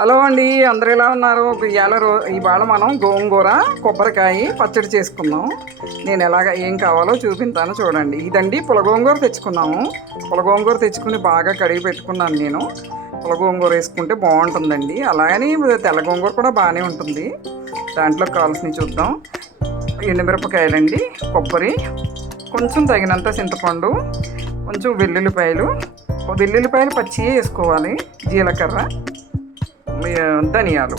Hello అండి అందరు ఎలా ఉన్నారు? ఇవాళ రో ఇవాళ మనం గోంగూర కొబ్బరికాయ పచ్చడి చేసుకుందాం. నేను ఎలాగ ఏం కావాలో చూపించాను చూడండి. ఇదండి పులగోంగూర తెచ్చుకున్నాము. పులగోంగూర తెచ్చుకుని బాగా కడిగి పెట్టుకున్నాను నేను. పులగోంగూర వేసుకుంటే బాగుంటుందండి. అలాగని తెల్ల గోంగూర కూడా బాగానే ఉంటుంది. దాంట్లో కావాల్సినవి చూద్దాం. ఎండుమిరపకాయలండి కొబ్బరి కొంచెం తగినంత చింతపండు కొంచెం వెల్లుల్లిపాయలు. వెల్లుల్లిపాయలు పచ్చి వేసుకోవాలి జీలకర్ర. ధనియాలు.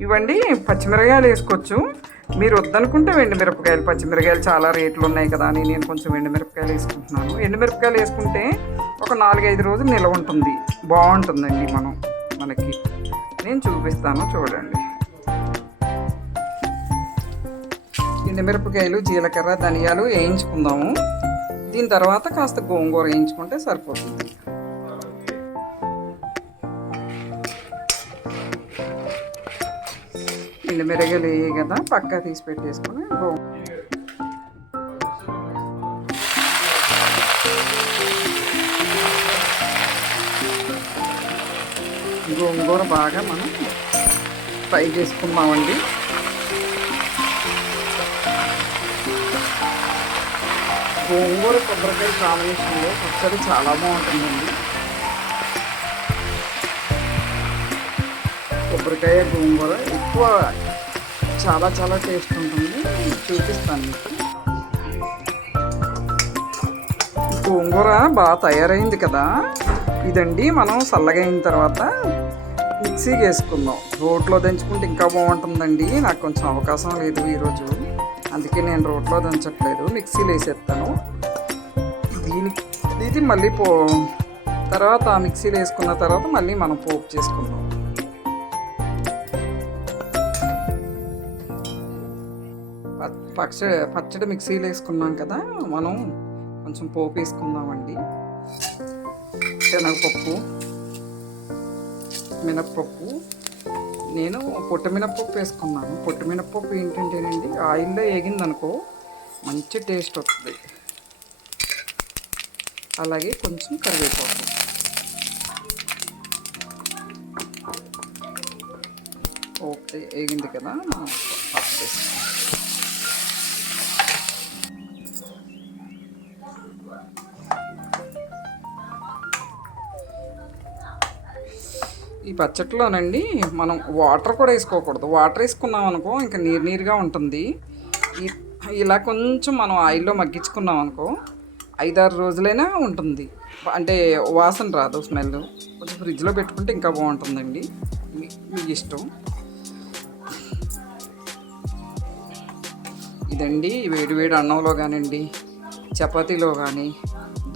ఇవ్వండి పచ్చిమిరకాయలు వేసుకోవచ్చు. మీరు వద్దనుకుంటే ఎండుమిరపకాయలు పచ్చిమిరకాయలు చాలా రేట్లు ఉన్నాయి కదా అని నేను కొంచెం ఎండుమిరపకాయలు వేసుకుంటున్నాను. ఎండుమిరపకాయలు వేసుకుంటే ఒక నాలుగైదు రోజులు నిల్వ ఉంటుంది. బాగుంటుందండి మనం మనకి. నేను చూపిస్తాను చూడండి. ఎండుమిరపకాయలు జీలకర్ర ధనియాలు వేయించుకుందాము. దీని తర్వాత కాస్త గోంగూర వేయించుకుంటే సరిపోతుంది. ఎండుమిరగలు వేయి కదా పక్కా తీసి పెట్టేసుకుని గోంగూర బాగా మనం ఫ్రై చేసుకుందామండి గోంగూర కొబ్బరికాయ కాంబినేషన్లో పచ్చడి చాలా బాగుంటుందండి. కొబ్బరికాయ గోంగూర ఎక్కువ చాలా చాలా టేస్ట్ ఉంటుంది. చూపిస్తాను మీకు. గోంగూర బాగా తయారైంది కదా. ఇదండి మనం చల్లగా అయిన తర్వాత మిక్సీకి వేసుకుందాం. రోట్లో దంచుకుంటే ఇంకా బాగుంటుందండి. నాకు కొంచెం అవకాశం లేదు ఈరోజు. అందుకే నేను రోట్లో దంచట్లేదు. మిక్సీలో వేసేస్తాను. దీనికి ఇది మళ్ళీ పో తర్వాత మిక్సీలో వేసుకున్న తర్వాత మళ్ళీ మనం పోపు చేసుకుందాం. పచ్చడి పచ్చ పచ్చడి మిక్సీలో వేసుకున్నాం కదా మనం కొంచెం పోపు వేసుకుందామండి. శనగపప్పు మినప్పప్పు. నేను పొట్టు మినప్పప్పు వేసుకున్నాను. పొట్టు మినప్పప్పు ఏంటంటేనండి ఆయిల్లో వేగిందనుకో మంచి టేస్ట్ వస్తుంది. అలాగే కొంచెం కరివేపాకు. ఓకే వేగింది కదా మనం ఈ పచ్చట్లోనండి మనం వాటర్ కూడా వేసుకోకూడదు. వాటర్ వేసుకున్నాం అనుకో ఇంకా నీరు నీరుగా ఉంటుంది. ఇలా కొంచెం మనం ఆయిల్లో మగ్గించుకున్నాం అనుకో ఐదారు రోజులైనా ఉంటుంది. అంటే వాసన రాదు స్మెల్. కొంచెం ఫ్రిడ్జ్లో పెట్టుకుంటే ఇంకా బాగుంటుందండి. మీకు మీ ఇష్టం. ఇదండి వేడి వేడి అన్నంలో కానివ్వండి చపాతీలో కానీ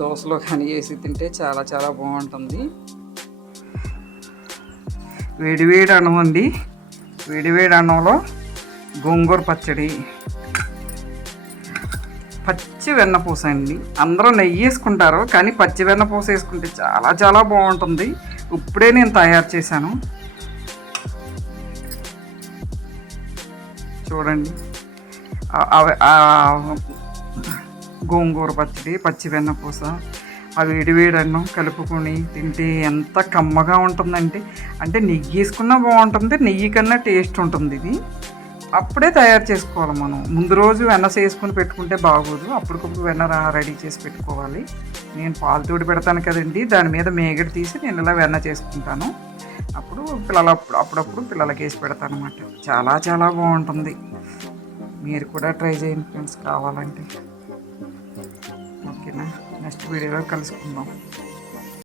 దోశలో కానీ వేసి తింటే చాలా చాలా బాగుంటుంది. వేడివేడి అన్నం అండి వేడివేడి అన్నంలో గోంగూర పచ్చడి. పచ్చి వెన్నపూస అండి. అందరూ నెయ్యి వేసుకుంటారు కానీ పచ్చి వెన్నపూస వేసుకుంటే చాలా చాలా బాగుంటుంది. ఇప్పుడే నేను తయారు చేశాను. చూడండి. గోంగూర పచ్చడి పచ్చి వెన్నపూస ఆ వేడి వేడి అన్నం కలుపుకొని తింటే ఎంత కమ్మగా ఉంటుందంటే అంటే నెయ్యి వేసుకున్నా బాగుంటుంది నెయ్యి కన్నా టేస్ట్ ఉంటుంది ఇది. అప్పుడే తయారు చేసుకోవాలి మనం. ముందు రోజు వెన్న చేసుకుని పెట్టుకుంటే బాగోదు. అప్పటికప్పుడు వెన్న రెడీ చేసి పెట్టుకోవాలి. నేను పాలు తోడి పెడతాను కదండి. దాని మీద మేగడి తీసి నేను ఇలా వెన్న చేసుకుంటాను. అప్పుడు పిల్లల అప్పుడప్పుడు పిల్లలకి వేసి పెడతాను అనమాట చాలా చాలా బాగుంటుంది. మీరు కూడా ట్రై చేయండి ఫ్రెండ్స్ కావాలంటే. que na, na Čugurevakalskom